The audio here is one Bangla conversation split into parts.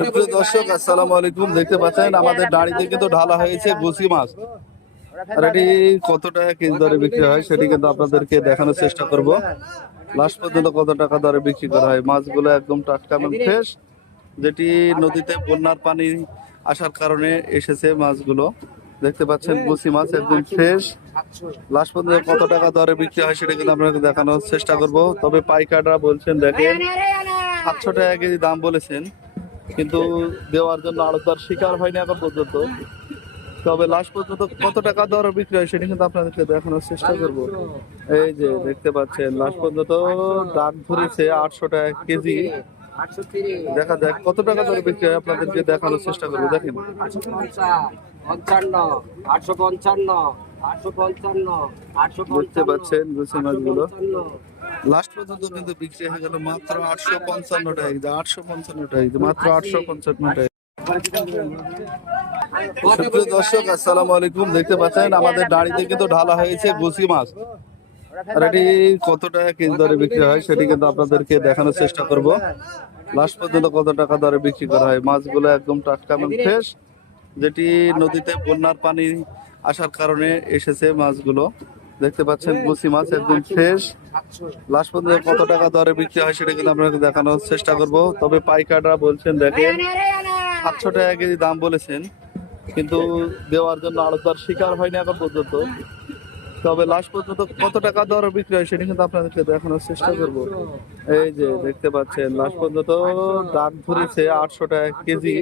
সুপ্রিয় দর্শক, আসসালামু আলাইকুম। দেখতে পাচ্ছেন আমাদের দাঁড়িতে কিন্তু ঢালা হয়েছে গুছি মাছ। আর এটি কত টাকা কেজি দরে বিক্রি হয় সেটি কিন্তু আপনাদেরকে দেখানোর চেষ্টা করব। লাস্ট পর্যন্ত কত টাকা দরে বিক্রি করা হয়। মাছগুলো একদম টাটকা এবং ফ্রেশ, যেটি নদীতে বন্যার পানি আসার কারণে এসেছে মাছগুলো। দেখতে পাচ্ছেন গুছি মাছ একদম ফ্রেশ। লাস্ট পর্যন্ত কত টাকা দরে বিক্রি হয় সেটা কিন্তু আপনাকে দেখানোর চেষ্টা করব। তবে পাইকাররা বলছেন দেখেন 700 টাকা কেজি দাম বলেছেন, কিন্তু দেওয়ার জন্য আড়তদার শিকার হয়নি এখন পর্যন্ত। তবে লাস্ট পর্যন্ত কত টাকা দরে বিক্রি হয় সেটা কিন্তু আপনাদেরকে দেখানোর চেষ্টা করব। এই যে দেখতে পাচ্ছেন লাস্ট পর্যন্ত দাগ ধরেছে 800 টাকা কেজি। দেখা যাক কত টাকা দরে বিক্রি হয়, আপনাদেরকে দেখানোর চেষ্টা করবো। দেখেন 855, দেখতে পাচ্ছেন গুছি মাছগুলো লাস্ট পর্যন্ত কিন্তু বিক্রি হয়ে গেল মাত্র 855 টাকা কেজি। 855 টাকা কেজি, মাত্র 855 টাকা। সুপ্রিয় দর্শক, আসসালামু আলাইকুম। দেখতে পাচ্ছেন আমাদের দাঁড়িতে কিন্তু ঢালা হয়েছে গুছি মাছ। আর এটি কত টাকা কেজি দরে বিক্রি হয় সেটি কিন্তু আপনাদেরকে দেখানোর চেষ্টা করব। লাস্ট পর্যন্ত কত টাকা দরে বিক্রি করা হয়। মাছগুলো একদম টাটকা এবং ফ্রেশ, যেটি নদীতে বন্যার পানি আসার কারণে এসেছে মাছগুলো। দেখতে পাচ্ছেন গুছি মাছ একদম ফ্রেশ। লাস্ট পর্যন্ত কত টাকা দরে বিক্রি হয় সেটা কিন্তু আপনাকে দেখানোর চেষ্টা করব। তবে পাইকাররা বলছেন দেখেন 700 টাকা কেজি দাম বলেছেন, কিন্তু দেওয়ার জন্য আড়তদার শিকার হয়নি এখন পর্যন্ত। তবে লাস্ট পর্যন্ত কত টাকা দরে বিক্রি হয় সেটা কিন্তু আপনাদেরকে দেখানোর চেষ্টা করব। এই যে দেখতে পাচ্ছেন লাস্ট পর্যন্ত দাগ ধরেছে 800 টাকা কেজি।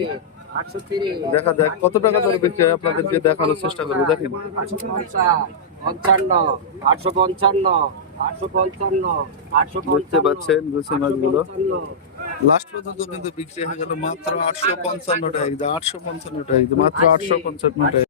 দেখা যাক কত টাকা দরে বিক্রি হয়, আপনাদেরকে দেখানোর চেষ্টা করবো। দেখেন 855, দেখতে পাচ্ছেন গুছি মাছগুলো লাস্ট পর্যন্ত কিন্তু বিক্রি হয়ে গেল মাত্র 855 টাকা কেজি। 855 টাকা কেজি, মাত্র 855 টাকা।